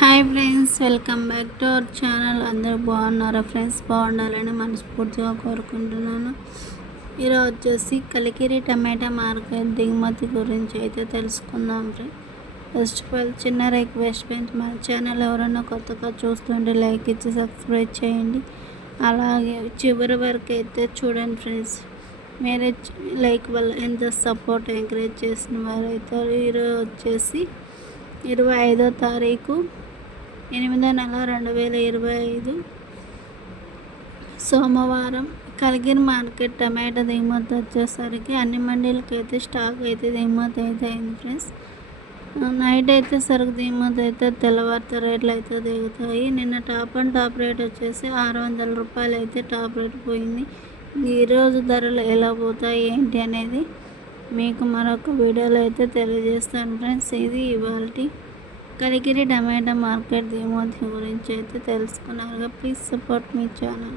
Hi friends welcome back to our channel అందరూ బాగున్నారా friends బాగుండాలని మనస్ఫూర్తిగా కోరుకుంటున్నాను. ఈరోజు వచ్చేసి కలికిరి టమాటా మార్కెట్ దిగుమతి గురించి అయితే తెలుసుకుందాం ఫ్రెండ్ ఫస్ట్ ఆఫ్ ఆల్ చిన్న రిక్వెస్ట్ ఫ్రెండ్స్ మన ఛానల్ ఎవరైనా కొత్తగా చూస్తుంటే లైక్ ఇచ్చి సబ్స్క్రైబ్ చేయండి. అలాగే చివరి వరకు అయితే చూడండి ఫ్రెండ్స్ మీరే లైక్ వల్ల ఎంత సపోర్ట్ ఎంకరేజ్ చేసిన వారైతే ఈరోజు వచ్చేసి ఇరవై ఐదో తారీఖు ఎనిమిదో నెల రెండు వేల ఇరవై ఐదు సోమవారం కలిగిన మార్కెట్ టమాటా దిగుమతి వచ్చేసరికి అన్ని మండీలకి అయితే స్టాక్ అయితే దిగుమతి అయితే అయింది ఫ్రెండ్స్. నైట్ అయితే సరుకు దిగుమతి అయితే తెల్లవారితో రేట్లు అయితే దిగుతాయి. నిన్న టాప్ అండ్ టాప్ రేట్ వచ్చేసి ఆరు వందల రూపాయలు అయితే టాప్ రేట్ పోయింది. ఈరోజు ధరలు ఎలా పోతాయి ఏంటి అనేది మీకు మరొక వీడియోలో అయితే తెలియజేస్తాను ఫ్రెండ్స్. ఇది ఇవాళ కలిగిరి టమాటా మార్కెట్ దిగుమతి గురించి అయితే తెలుసుకున్నారుగా ప్లీజ్ సపోర్ట్ మీ ఛానల్.